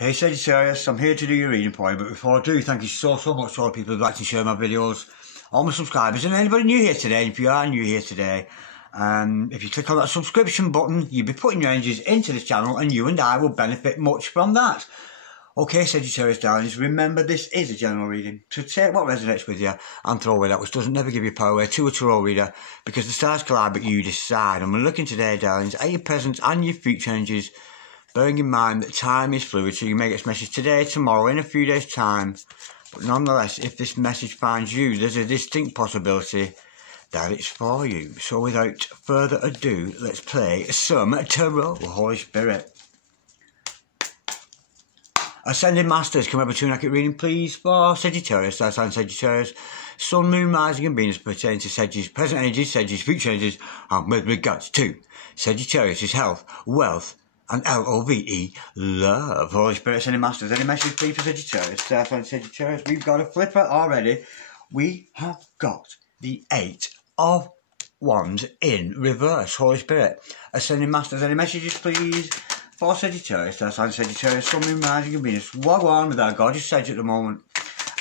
Hey Sagittarius, I'm here to do your reading for you, but before I do, thank you so much to all the people who like to share my videos, all my subscribers, and anybody new here today. If you are new here today, if you click on that subscription button, you'll be putting your energies into this channel, and you and I will benefit much from that. Okay, Sagittarius darlings, remember this is a general reading, so take what resonates with you and throw away that which doesn't. Never give your power away to a tarot reader, because the stars collide but you decide. And we're looking today, darlings, at your present and your future energies, bearing in mind that time is fluid, so you may get this message today, tomorrow, in a few days' time. But nonetheless, if this message finds you, there's a distinct possibility that it's for you. So without further ado, let's play some tarot. Holy Spirit. Ascending Masters, come over to an accurate reading, please, for Sagittarius, that's sign Sagittarius. Sun, Moon, Rising and Venus pertain to Sagittarius' present energies, Sagittarius' future energies, and with regards to Sagittarius' health, wealth, and L-O-V-E, love. Holy Spirit, Ascending Masters, any message please for Sagittarius? That's sign Sagittarius. We've got a flipper already. We have got the 8 of Wands in reverse. Holy Spirit, Ascending Masters, any messages please for Sagittarius? That's sign Sagittarius, Sun, Moon, Rising and Venus. Wagwan with our gorgeous Sag at the moment.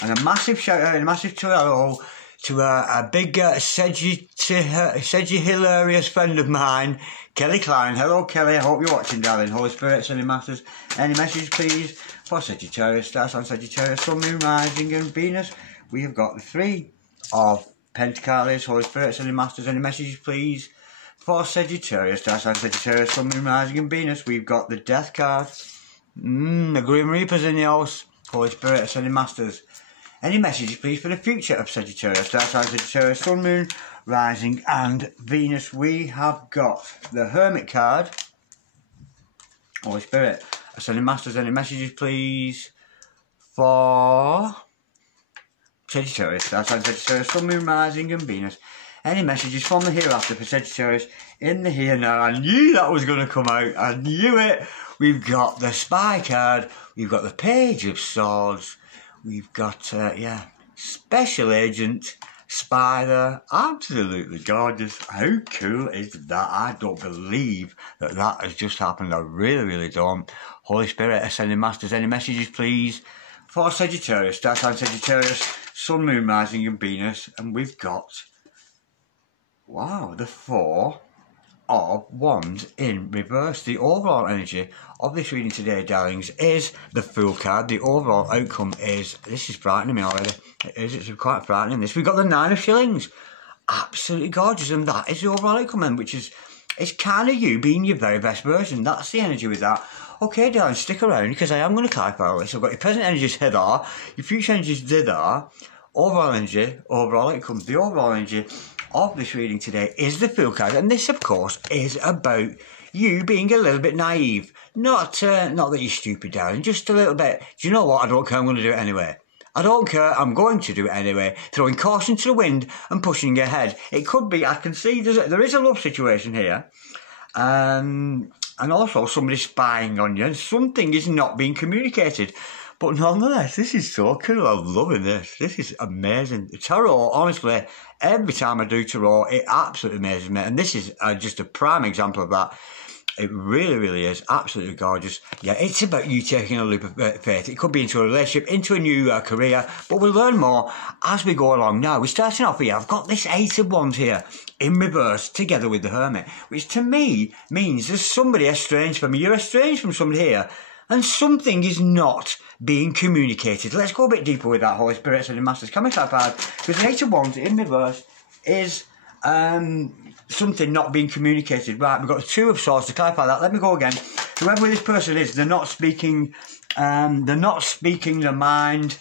And a massive shout out and a massive hello to a big Sagittarius friend of mine, Kelly Klein. Hello Kelly, I hope you're watching, darling. Holy Spirit, Ascending Masters, any messages please for Sagittarius? That's on Sagittarius, Sun, Moon, Rising and Venus. We have got the 3 of Pentacles. Holy Spirit, Ascending Masters, any messages please for Sagittarius? That's on Sagittarius, Sun, Moon, Rising and Venus. We've got the Death card. The Grim Reaper's in the house. Holy Spirit, Ascending Masters, any messages please for the future of Sagittarius? That's on Sagittarius, Sun, Moon, Rising and Venus. We have got the Hermit card. Holy Spirit, Ascending Masters, any messages please for Sagittarius? That's on Sagittarius, Sun, Moon, Rising and Venus. Any messages from the hereafter for Sagittarius in the here now? I knew that was going to come out. I knew it. We've got the Spy card. We've got the Page of Swords. We've got, Special Agent Spider. Absolutely gorgeous. How cool is that? I don't believe that that has just happened. I really don't. Holy Spirit, Ascending Masters, any messages please for Sagittarius? That's on Sagittarius, Sun, Moon, Rising and Venus. And we've got, wow, the 4 of Wands in reverse. The overall energy of this reading today, darlings, is the Fool card. The overall outcome is, this is frightening me already. It's quite frightening, this. We've got the 9 of Shillings. Absolutely gorgeous, and that is the overall outcome, and which is, it's kind of you being your very best version. That's the energy with that. Okay, darlings, stick around, because I am going to clarify all this. I've got your present energies here, your future energies there, overall energy, overall outcome. The overall energy of this reading today is the Fool card, and this of course is about you being a little bit naive. Not that you're stupid, darling, just a little bit. Do you know what? I don't care, I'm going to do it anyway. I don't care, I'm going to do it anyway. Throwing caution to the wind and pushing ahead. It could be, I can see there is a love situation here. And also somebody spying on you, and something is not being communicated. But nonetheless, this is so cool. I'm loving this. This is amazing. Tarot, honestly, every time I do tarot, it absolutely amazes me. And this is just a prime example of that. It really is absolutely gorgeous. Yeah, it's about you taking a leap of faith. It could be into a relationship, into a new career, but we'll learn more as we go along. Now, we're starting off here. I've got this 8 of Wands here in reverse together with the Hermit, which to me means there's somebody estranged from me. You're estranged from somebody here, and something is not being communicated. Let's go a bit deeper with that, Holy Spirit, Ascending Masters. Come inside hard, because the 8 of Wands in reverse is something not being communicated. Right, we've got the 2 of Swords to clarify that. Let me go again. Whoever this person is, they're not speaking their mind.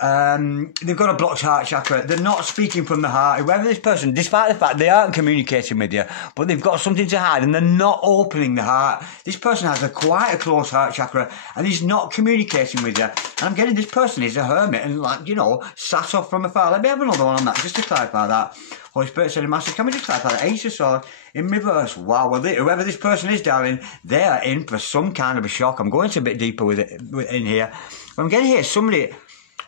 They've got a blocked heart chakra. They're not speaking from the heart. Whoever this person, despite the fact they aren't communicating with you, but they've got something to hide and they're not opening the heart. This person has quite a close heart chakra and he's not communicating with you. And I'm getting this person is a hermit and, like, you know, sat off from afar. Let me have another one on that just to clarify that. Holy Spirit, Ascending Masters, can we just clarify that? 8 of Swords in reverse. Wow, well, whoever this person is, darling, they are in for some kind of a shock. I'm going to a bit deeper with it in here. But I'm getting here somebody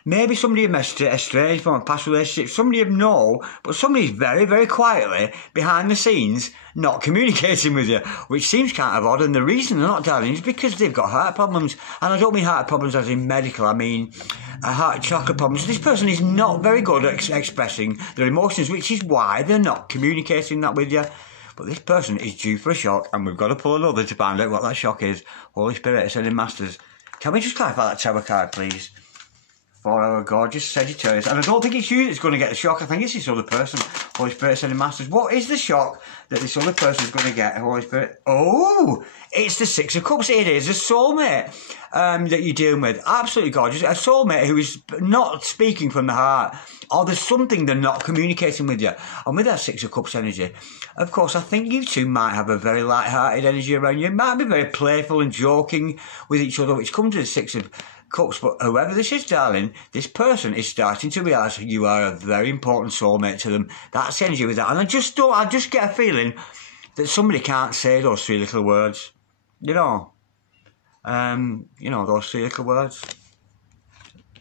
maybe somebody you met estranged from a past relationship, somebody you know, but somebody's very, very quietly, behind the scenes, not communicating with you, which seems kind of odd, and the reason they're not, darling, is because they've got heart problems, and I don't mean heart problems as in medical, I mean heart chakra problems. This person is not very good at expressing their emotions, which is why they're not communicating that with you. But this person is due for a shock, and we've got to pull another to find out what that shock is. Holy Spirit, Ascending Masters, can we just clarify that Tower card, please? For our gorgeous Sagittarius. And I don't think it's you that's going to get the shock. I think it's this other person. Holy Spirit, Ascending Masters. What is the shock that this other person is going to get, Holy Spirit? Oh, it's the Six of Cups. It is a soulmate that you're dealing with. Absolutely gorgeous. A soulmate who is not speaking from the heart. Or there's something they're not communicating with you. And with that Six of Cups energy, of course, I think you two might have a very light-hearted energy around you. You might be very playful and joking with each other, which comes to the Six of Cups. But whoever this is, darling, this person is starting to realise that you are a very important soulmate to them. That's the energy with that. And I just get a feeling that somebody can't say those three little words. You know, those three little words.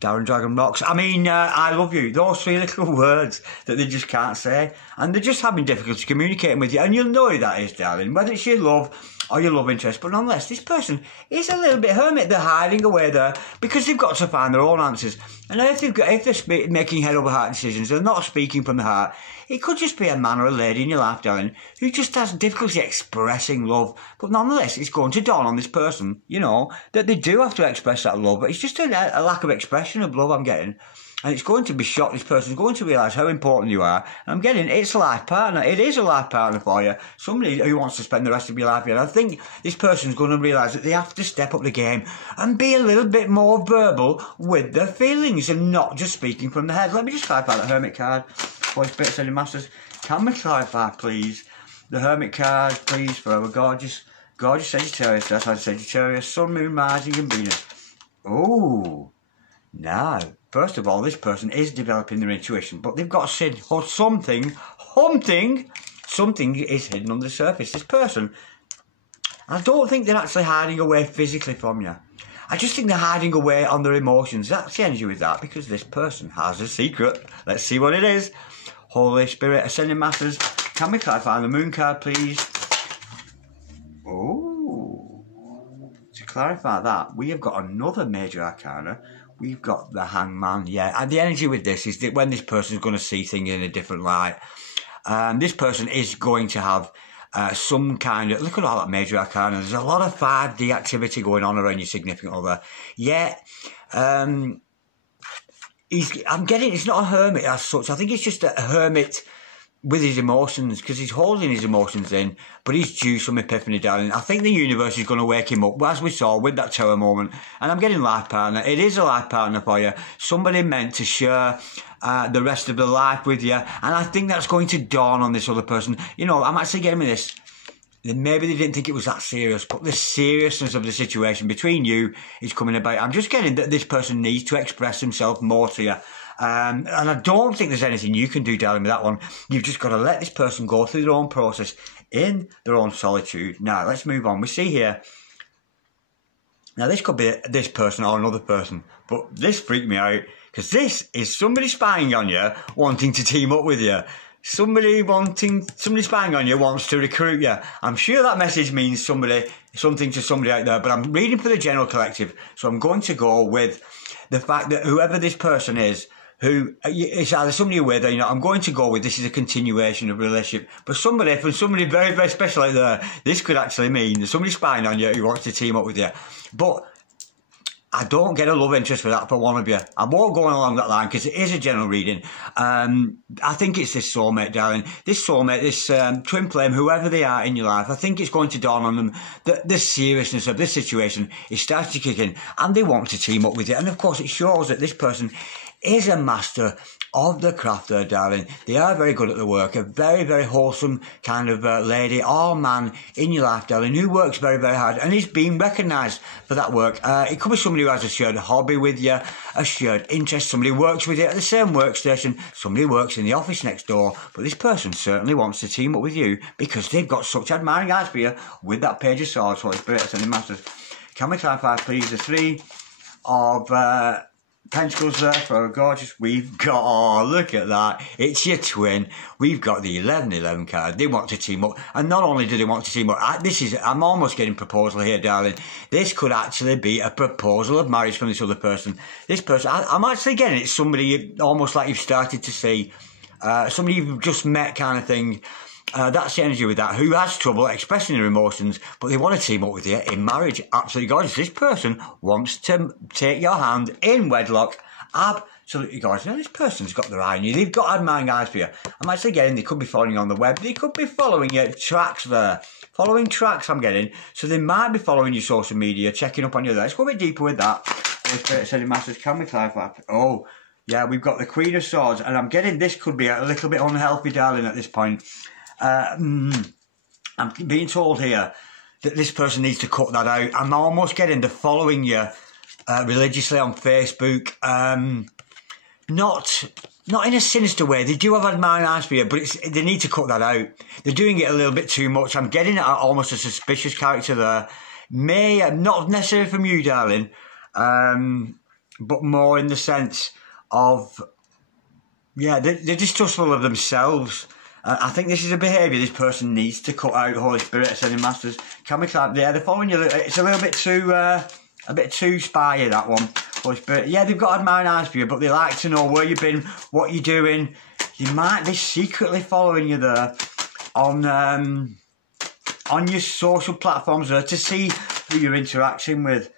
Darren Dragon Rocks. I mean, I love you. Those three little words that they just can't say. And they're just having difficulty communicating with you. And you'll know who that is, darling. Whether it's your love or your love interest. But nonetheless, this person is a little bit hermit. They're hiding away there because they've got to find their own answers. And if they're making head over heart decisions, they're not speaking from the heart. It could just be a man or a lady in your life, darling, who just has difficulty expressing love. But nonetheless, it's going to dawn on this person, that they do have to express that love. But it's just a lack of expression of love I'm getting. And it's going to be shocked. This person's going to realise how important you are. And I'm getting, it's a life partner. It is a life partner for you. Somebody who wants to spend the rest of your life with you. And I think this person's going to realise that they have to step up the game and be a little bit more verbal with their feelings and not just speaking from the head. Let me just clarify the Hermit card. Holy Spirit, Ascending Masters, can we clarify, please, the Hermit card, please, for our gorgeous Sagittarius. That's our Sagittarius, Sun, Moon, Rising, and Venus. Oh, now, first of all, this person is developing their intuition, but they've got to say something is hidden under the surface. This person, I don't think they're actually hiding away physically from you. I just think they're hiding away on their emotions. That's the energy with that, because this person has a secret. Let's see what it is. Holy Spirit, Ascending Masters, can we clarify the Moon card, please? Oh, to clarify that, we have got another major arcana. We've got the Hangman, yeah. And the energy with this is that when this person is going to see things in a different light, this person is going to have some kind of, look at all that major arcana. There's a lot of 5D activity going on around your significant other. Yet, I'm getting, it's not a hermit as such. I think it's just a hermit with his emotions, because he's holding his emotions in, but he's due some epiphany, darling. I think the universe is going to wake him up, as we saw with that Tower moment. And I'm getting life partner. It is a life partner for you. Somebody meant to share the rest of their life with you. And I think that's going to dawn on this other person. I'm actually getting with this. Maybe they didn't think it was that serious, but the seriousness of the situation between you is coming about. I'm just getting that this person needs to express himself more to you. And I don't think there's anything you can do, darling, with that one. You've just got to let this person go through their own process in their own solitude. Now, let's move on. We see here, now this could be this person or another person, but this freaked me out, because this is somebody spying on you, wanting to team up with you. Somebody spying on you wants to recruit you. I'm sure that message means something to somebody out there, but I'm reading for the general collective, so I'm going to go with the fact that whoever this person is, who it's either somebody you're with, I'm going to go with this is a continuation of a relationship. But somebody very, very special out there, this could actually mean that somebody spying on you who wants to team up with you. But I don't get a love interest for that for one of you. I won't go along that line because it is a general reading. I think it's this soulmate, darling. This soulmate, this twin flame, whoever they are in your life, I think it's going to dawn on them that the seriousness of this situation is starting to kick in, and they want to team up with you. And of course, it shows that this person is a master of the craft there, darling. They are very good at the work. A very, very wholesome kind of lady or man in your life, darling, who works very, very hard and is being recognised for that work. It could be somebody who has a shared hobby with you, a shared interest. Somebody works with you at the same workstation. Somebody works in the office next door. But this person certainly wants to team up with you because they've got such admiring eyes for you with that Page of Swords. Holy Spirit, Ascending Masters. Can we clarify, please, the Three of Pentacles there for a gorgeous. We've got, oh, look at that. It's your twin. We've got the 11-11 card. They want to team up. And not only do they want to team up, I'm almost getting proposal here, darling. This could actually be a proposal of marriage from this other person. This person, I'm actually getting it, somebody almost like you've started to see, somebody you've just met kind of thing. That's the energy with that, who has trouble expressing their emotions, but they want to team up with you in marriage. Absolutely gorgeous. This person wants to take your hand in wedlock. Absolutely gorgeous. Now, this person's got their eye on you. They've got admiring eyes for you. I'm actually getting they could be following you on the web. They could be following your tracks there. Following tracks, I'm getting. So they might be following your social media, checking up on you there. Let's go a bit deeper with that. Holy Spirit sending masters, can we clarify? Oh, yeah, we've got the Queen of Swords, and I'm getting this could be a little bit unhealthy, darling, at this point. I'm being told here that this person needs to cut that out. I'm almost getting the following you religiously on Facebook. Not in a sinister way. They do have admiring eyes for you, but they need to cut that out. They're doing it a little bit too much. I'm getting almost a suspicious character there. Not necessarily from you, darling, but more in the sense of, yeah, they're distrustful of themselves. I think this is a behaviour this person needs to cut out. Holy Spirit, Ascending Masters. Can we clap? Yeah, they're following you. It's a little bit too, spy-y, that one. Holy Spirit. Yeah, they've got admiring eyes for you, but they like to know where you've been, what you're doing. They might be secretly following you there on your social platforms there to see who you're interacting with.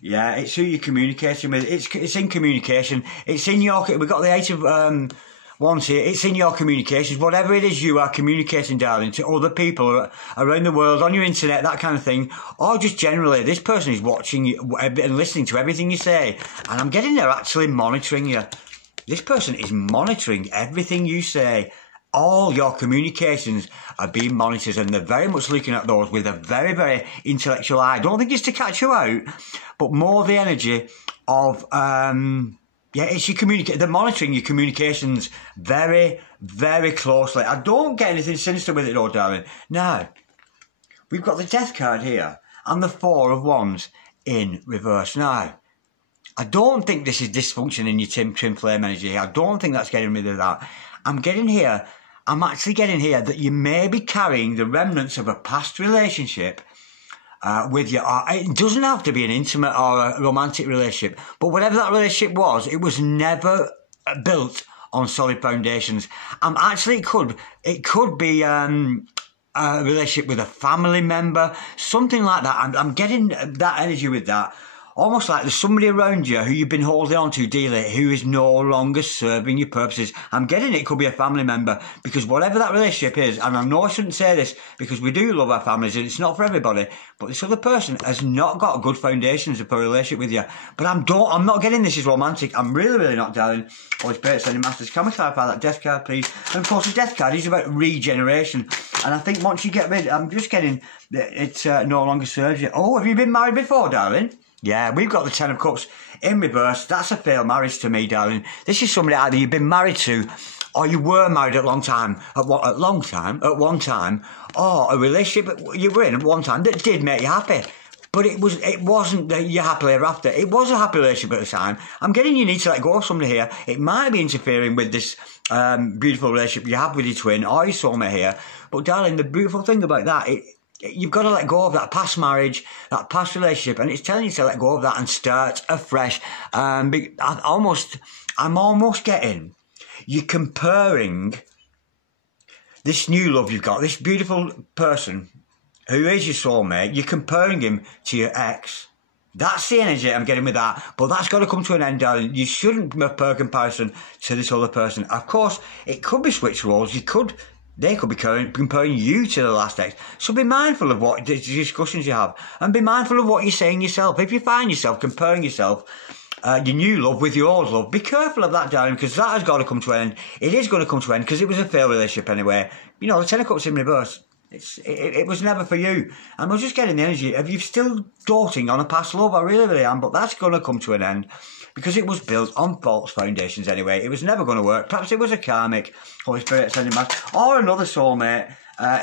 Yeah, it's who you're communicating with. It's in communication. It's in your. We've got the 8 of Wands here. It's in your communications. Whatever it is you are communicating, darling, to other people around the world, on your internet, that kind of thing, or just generally, this person is watching you and listening to everything you say. And I'm getting they're actually monitoring you. This person is monitoring everything you say. All your communications are being monitored, and they're very much looking at those with a very, very intellectual eye. I don't think it's to catch you out, but more the energy of, yeah, it's your they're monitoring your communications very, very closely. I don't get anything sinister with it, though, darling. Now, we've got the Death card here, and the 4 of Wands in reverse. Now, I don't think this is dysfunction in your twin flame energy here. I don't think that's getting rid of that. I'm actually getting here that you may be carrying the remnants of a past relationship with you. It doesn't have to be an intimate or a romantic relationship, but whatever that relationship was, it was never built on solid foundations. Actually, it could be a relationship with a family member, something like that. I'm getting that energy with that. Almost like there's somebody around you who you've been holding on to dearly who is no longer serving your purposes. I'm getting it could be a family member, because whatever that relationship is, and I know I shouldn't say this because we do love our families and it's not for everybody, but this other person has not got good foundations for a relationship with you. But I'm not getting this is romantic. I'm really, really not, darling. Holy Spirit, Sending Masters, can we clarify that Death card, please? And of course, the Death card is about regeneration. And I think once you get rid, I'm just getting it no longer serves you. Oh, have you been married before, darling? Yeah, we've got the 10 of Cups in reverse. That's a failed marriage to me, darling. This is somebody either you've been married to, or you were married at one time, or a relationship you were in at one time that did make you happy. But it wasn't you happily ever after. It was a happy relationship at the time. I'm getting you need to let go of somebody here. It might be interfering with this beautiful relationship you have with your twin or your soulmate here. But darling, the beautiful thing about that, you've got to let go of that past marriage, that past relationship, and it's telling you to let go of that and start afresh. I'm almost getting you comparing this new love you've got, this beautiful person who is your soulmate, you're comparing him to your ex. That's the energy I'm getting with that. But that's got to come to an end, darling. You shouldn't compare comparison to this other person. Of course, it could be switch roles. They could be comparing you to the last ex. So be mindful of what discussions you have. And be mindful of what you're saying yourself. If you find yourself comparing yourself, your new love with your old love, be careful of that, darling, because that has got to come to an end. It is going to come to an end because it was a failed relationship anyway. You know, the 10 of Cups in reverse. It was never for you. And I was just getting the energy of you still doting on a past love. I really, really am. But that's going to come to an end because it was built on false foundations anyway. It was never going to work. Perhaps it was a karmic, Holy Spirit sending back, or another soulmate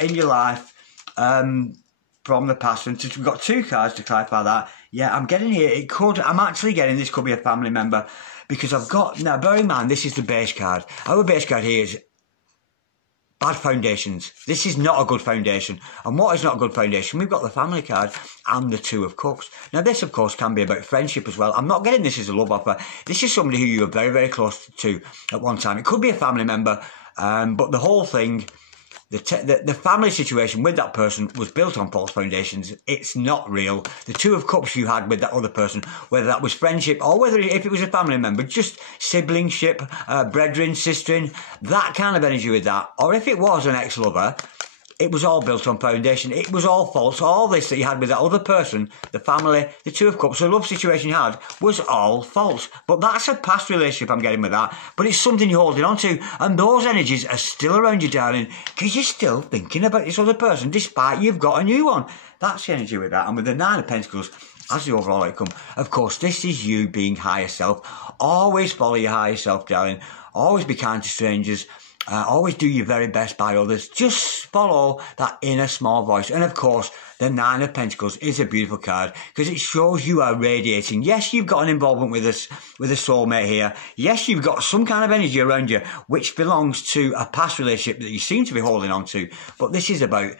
in your life from the past. And we've got 2 cards to clarify that. Yeah, I'm getting here. I'm actually getting this could be a family member because I've got, now bear in mind, this is the base card. Our base card here is bad foundations. This is not a good foundation. And what is not a good foundation? We've got the family card and the Two of Cups. Now this, of course, can be about friendship as well. I'm not getting this as a love offer. This is somebody who you were very, very close to at one time. It could be a family member, but the whole thing, the family situation with that person was built on false foundations. It's not real. The Two of Cups you had with that other person, whether that was friendship or whether if it was a family member, just siblingship, brethren, sisterin, that kind of energy with that. Or if it was an ex-lover, it was all built on foundation. It was all false. All this that you had with that other person, the family, the Two of Cups, the love situation you had, was all false. But that's a past relationship I'm getting with that. But it's something you're holding on to. And those energies are still around you, darling, because you're still thinking about this other person, despite you've got a new one. That's the energy with that. And with the Nine of Pentacles, as the overall outcome, of course, this is you being higher self. Always follow your higher self, darling. Always be kind to strangers. Always do your very best by others. Just follow that inner small voice. And of course, the Nine of Pentacles is a beautiful card because it shows you are radiating. Yes, you've got an involvement with a soulmate here. Yes, you've got some kind of energy around you which belongs to a past relationship that you seem to be holding on to. But this is about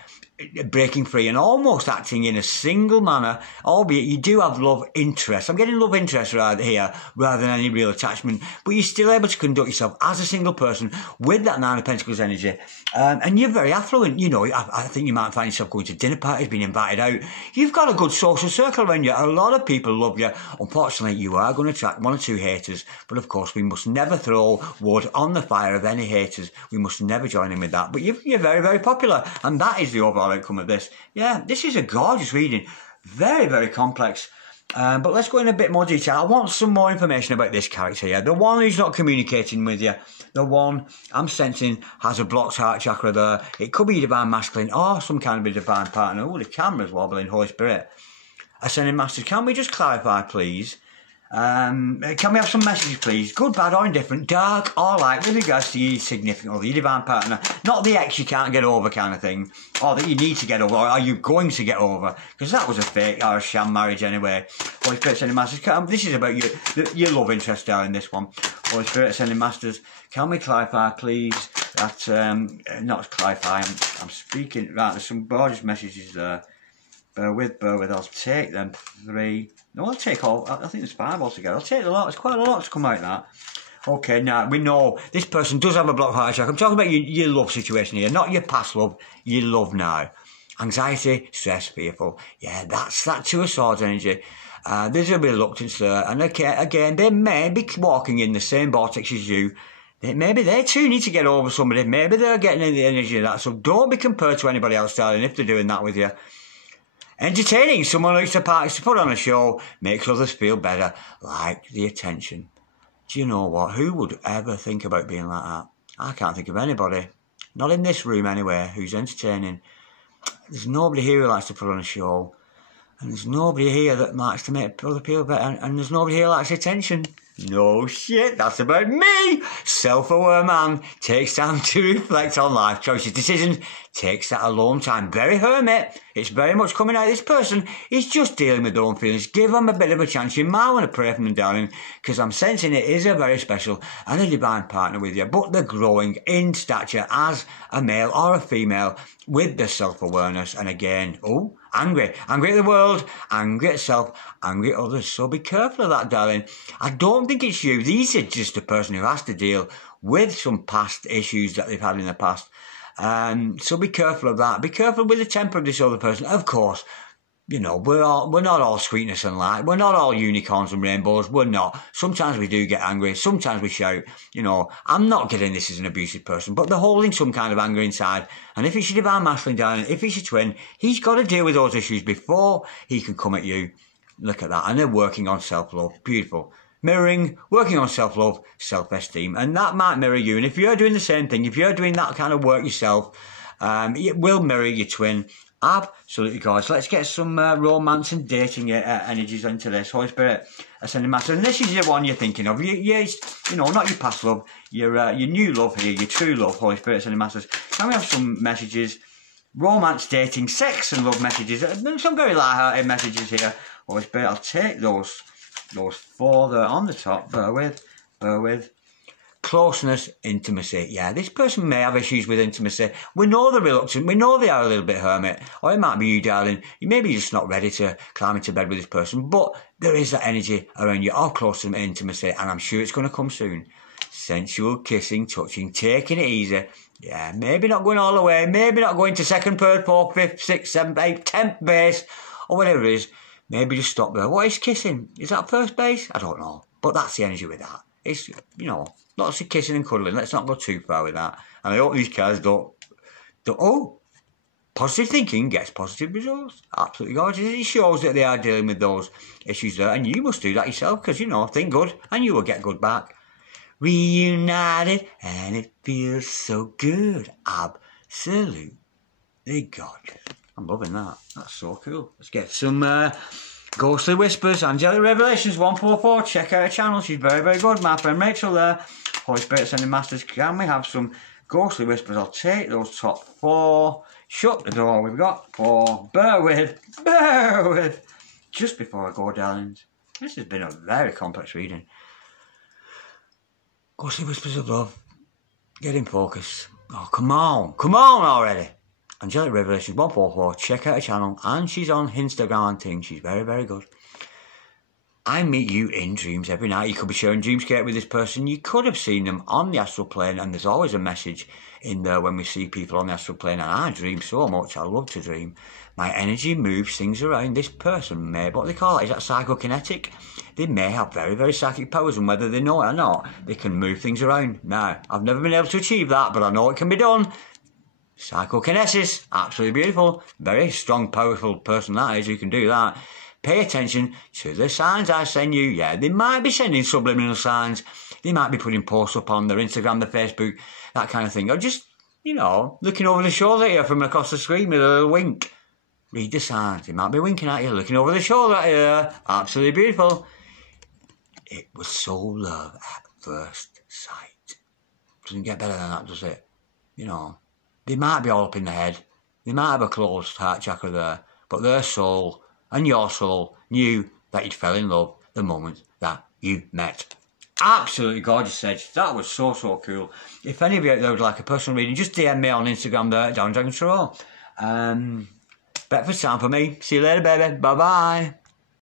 breaking free and almost acting in a single manner, albeit you do have love interest. I'm getting love interest right here rather than any real attachment, but you're still able to conduct yourself as a single person with that Nine of Pentacles energy. And you're very affluent. You know, I think you might find yourself going to dinner parties, being invited out. You've got a good social circle around you. A lot of people love you. Unfortunately, you are going to attract one or two haters, but of course, we must never throw wood on the fire of any haters. We must never join in with that. But you're very, very popular, and that is the overall outcome of this. Yeah, this is a gorgeous reading. Very, very complex. But let's go in a bit more detail. I want some more information about this character here. The one who's not communicating with you. The one I'm sensing has a blocked heart chakra there. It could be divine masculine or some kind of a divine partner. Oh, the camera's wobbling. Holy Spirit. Ascending Masters, can we just clarify, please? Can we have some messages, please? Good, bad, or indifferent, dark or light, with regards to your significant other, your divine partner. Not the ex you can't get over kind of thing, or that you need to get over, or are you going to get over? Because that was a fake or a sham marriage anyway. Holy Spirit, Ascending Masters, this is about your love interest there in this one. Holy Spirit, Ascending Masters, can we clarify, please? That, not clarify, I'm speaking, right, there's some gorgeous messages there. Bear with, I'll take them 3. No, I'll take all, I think there's 5 altogether. I'll take a lot, it's quite a lot to come out of that. Okay, now, we know this person does have a blocked heart chakra. I'm talking about your love situation here, not your past love, your love now. Anxiety, stress, fearful. Yeah, that's that Two of Swords energy. There's a reluctance there. And again, they may be walking in the same vortex as you. Maybe they too need to get over somebody. Maybe they're getting in the energy of that. So don't be compared to anybody else, darling, if they're doing that with you. Entertaining. Someone likes to parties to put on a show, makes others feel better, like the attention. Do you know what? Who would ever think about being like that? I can't think of anybody. Not in this room anyway, who's entertaining. There's nobody here who likes to put on a show. And there's nobody here that likes to make other people better. And there's nobody here who likes attention. No shit, that's about me. Self-aware man takes time to reflect on life choices, decisions, takes that alone time. Very hermit. It's very much coming out. This person is just dealing with their own feelings. Give them a bit of a chance. You might want to pray for them, darling, because I'm sensing it is a very special and a divine partner with you. But they're growing in stature as a male or a female with the self-awareness. And again, oh, angry. Angry at the world, angry at self, angry at others. So be careful of that, darling. I don't think it's you. These are just a person who has to deal with some past issues that they've had in the past. So be careful of that. Be careful with the temper of this other person. Of course, you know, we're not all sweetness and light. We're not all unicorns and rainbows. We're not. Sometimes we do get angry. Sometimes we shout. You know, I'm not getting this as an abusive person, but they're holding some kind of anger inside. And if it's your divine masculine, darling, if it's your twin, he's got to deal with those issues before he can come at you. Look at that. And they're working on self-love. Beautiful. Mirroring, working on self-love, self-esteem. And that might mirror you. And if you're doing the same thing, if you're doing that kind of work yourself, it will mirror your twin. Absolutely, guys. Let's get some romance and dating energies into this. Holy Spirit, Ascending Master. And this is the one you're thinking of. You know, not your past love, your new love here, your true love, Holy Spirit, Ascending Masters. Can we have some messages romance, dating, sex and love messages. There's some very light-hearted messages here. Holy Spirit, I'll take those 4 that are on the top. Bear with. Closeness, intimacy. Yeah, this person may have issues with intimacy. We know they're reluctant. We know they are a little bit hermit. Or it might be you, darling. You may be just not ready to climb into bed with this person. But there is that energy around you. Or close to intimacy. And I'm sure it's going to come soon. Sensual, kissing, touching, taking it easy. Yeah, maybe not going all the way. Maybe not going to 2nd, 3rd, 4th, 5th, 6th, 7th, 8th, 10th base. Or whatever it is. Maybe just stop there. What is kissing? Is that first base? I don't know. But that's the energy with that. It's, you know, lots of kissing and cuddling. Let's not go too far with that. And I hope these cards don't positive thinking gets positive results. Absolutely gorgeous. It shows that they are dealing with those issues there. And you must do that yourself because, you know, think good and you will get good back. Reunited and it feels so good. Absolutely gorgeous. I'm loving that. That's so cool. Let's get some Ghostly Whispers, Angelic Revelations 144. Check out her channel. She's very, very good. My friend Rachel there. Holy Spirit Sending Masters. Can we have some Ghostly Whispers? I'll take those top 4. Shut the door. We've got 4. Bear with. Just before I go, darlings. This has been a very complex reading. Ghostly Whispers of Love. Get in focus. Oh, come on already. Angelic Revelations 144, check out her channel, and she's on Instagram and things. She's very, very good. I meet you in dreams every night. You could be sharing dreamscape with this person. You could have seen them on the astral plane, and there's always a message in there when we see people on the astral plane. And I dream so much. I love to dream. My energy moves things around. This person may, what they call it, is that psychokinetic? They may have very, very psychic powers, and whether they know it or not, they can move things around. Now, I've never been able to achieve that, but I know it can be done. Psychokinesis, absolutely beautiful. Very strong, powerful person that is who can do that. Pay attention to the signs I send you. Yeah, they might be sending subliminal signs. They might be putting posts up on their Instagram, their Facebook, that kind of thing. Or just, you know, looking over the shoulder at you from across the screen with a little wink. Read the signs. They might be winking at you, looking over the shoulder at you. Absolutely beautiful. It was soul love at first sight. Doesn't get better than that, does it? You know. They might be all up in the head. They might have a closed heart chakra there. But their soul and your soul knew that you'd fell in love the moment that you met. Absolutely gorgeous, Sedge. That was so, so cool. If any of you out there would like a personal reading, just DM me on Instagram there, Darren Dragon Tarot. Breakfast time for me. See you later, baby. Bye-bye.